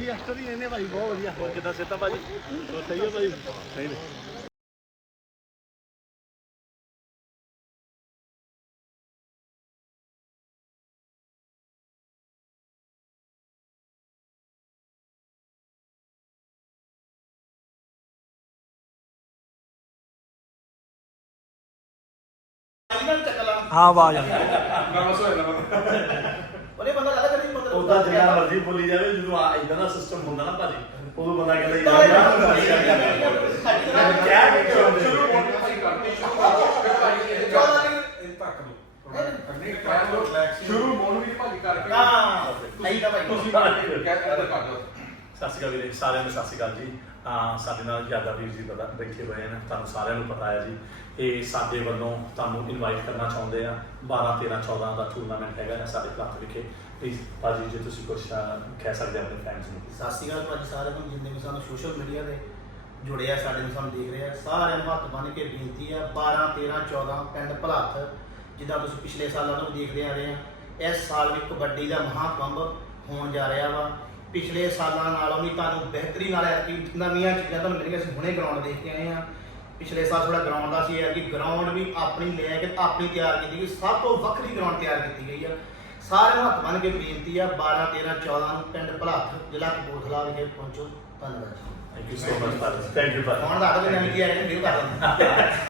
ਵੀ actor ਹੀ ਇਹਨੇ ਭਾਈ ਬਹੁਤ ਵਧੀਆ। ਹੋਰ ਕਿਦਾਂ ਸਿੱਧਾ ਭਾਜੀ? ਹੋਰ ਸਹੀ ਹੈ ਭਾਈ? ਸਹੀ ਨੇ। ਹਾਂ ਆਵਾਜ਼ ਆ ਉਹਨੇ ਬੰਦਾ ਲੱਗਦਾ ਕਦੀ ਮਤਲਬ ਉਹਦਾ ਜਿੰਨਾ ਮਰਜ਼ੀ ਬੋਲੀ ਜਾਵੇ ਜਦੋਂ ਆ ਇਦਾਂ ਦਾ ਸਿਸਟਮ ਹੁੰਦਾ ਨਾ ਭਾਜੀ ਉਦੋਂ ਬੰਦਾ ਕਹਿੰਦਾ ਯਾਰ ਕਿਆ ਸ਼ੁਰੂ ਹੋਣ ਭਾਈ ਕਰਦੇ ਸ਼ੁਰੂ ਹੋਣ ਵੀ ਭਾਜੀ ਕਰਕੇ ਹਾਂ ਨਹੀਂ ਤਾਂ ਭਾਈ ਤੁਸੀਂ ਕਹਿ ਕਰ ਦੋ ਸਤਿ ਸ਼੍ਰੀ ਅਕਾਲ ਵੀਰੇ ਸਾਰਿਆਂ ਨੂੰ ਸਤਿ ਸ਼੍ਰੀ ਅਕਾਲ ਜੀ। ਸਾਡੇ ਨਾਲ ਜ਼ਿਆਦਾ ਵੀਰ ਜੀ ਬਤਾ- ਬੈਠੇ ਹੋਏ ਨੇ ਤੁਹਾਨੂੰ ਸਾਰਿਆਂ ਨੂੰ ਪਤਾ ਹੈ ਜੀ। ਇਹ ਸਾਡੇ ਵੱਲੋਂ ਤੁਹਾਨੂੰ ਇਨਵਾਈਟ ਕਰਨਾ ਚਾਹੁੰਦੇ ਆ। 12 13 14 ਦਾ ਟੂਰਨਾਮੈਂਟ ਹੈਗਾ ਸਾਡੇ ਕਲੱਬ ਵਿਖੇ। ਪਲੀਜ਼ ਭਾਜੀ, ਜੇ ਤੁਸੀਂ ਕੁਝ ਕਹਿ ਸਕਦੇ ਹੋ ਆਪਣੇ ਫੈਨਸ ਨੂੰ। ਸਤਿ ਸ਼੍ਰੀ ਅਕਾਲ ਭਾਜੀ ਸਾਰਿਆਂ ਨੂੰ, ਜਿੰਨੇ ਵੀ ਸਾਨੂੰ ਸੋਸ਼ਲ ਮੀਡੀਆ ਤੇ ਜੁੜੇ ਆ, ਸਾਡੇ ਨੂੰ ਸਾਨੂੰ ਦੇਖ ਰਹੇ ਆ। ਸਾਰਿਆਂ ਨੂੰ ਹੱਥ ਬੰਨ੍ਹ ਕੇ ਬੇਨਤੀ ਆ 12 13 14 ਪਿੰਡ ਭਲਾਥ, ਜਿੱਦਾਂ ਤੁਸੀਂ ਪਿਛਲੇ ਸਾਲਾਂ ਤੋਂ ਦੇਖਦੇ ਆ ਰਹੇ ਆ, ਇਸ ਸਾਲ ਵੀ ਕਬੱਡੀ ਦਾ ਮਹਾਕੰਭ ਹੋਣ ਜਾ ਰਿਹਾ ਵਾ। ਪਿਛਲੇ ਸਾਲਾਂ ਨਾਲੋਂ ਵੀ ਤੁਹਾਨੂੰ ਬਿਹਤਰੀ ਨਾਲ ਐਤਕੀ ਨਵੀਆਂ ਚੀਜ਼ਾਂ ਤੁਹਾਨੂੰ ਮਿਲਣਗੀਆਂ ਅਸੀਂ ਹੁਣੇ ਗਰਾਊਂਡ ਦੇਖ ਕੇ ਆਏ ਆ ਪਿਛਲੇ ਸਾਲ ਥੋੜਾ ਗਰਾਊਂਡ ਦਾ ਸੀ ਕਿ ਗਰਾਊਂਡ ਵੀ ਆਪਣੀ ਲੈ ਕੇ ਆਪਣੀ ਤਿਆਰ ਕੀਤੀ ਗਈ। ਸਭ ਤੋਂ ਵੱਖਰੀ ਗਰਾਊਂਡ ਤਿਆਰ ਕੀਤੀ ਗਈ ਆ। ਸਾਰਿਆਂ ਨੂੰ ਹੱਥ ਬੰਨ੍ਹ ਕੇ ਬੇਨਤੀ ਆ 12 13 14 ਨੂੰ ਪਿੰਡ ਭਲਾਥ ਜ਼ਿਲ੍ਹਾ ਕਪੂਰਥਲਾ ਵਿਖੇ ਪਹੁੰਚੋ। ਧੰਨਵਾਦ thank you so much thank you ਹੁਣ ਦੱਸ ਦੇ ਨਵੀਂ ਕੀ ਆਇਆ ਵੀਡੀਓ ਕਰ ਦਿੰਦੇ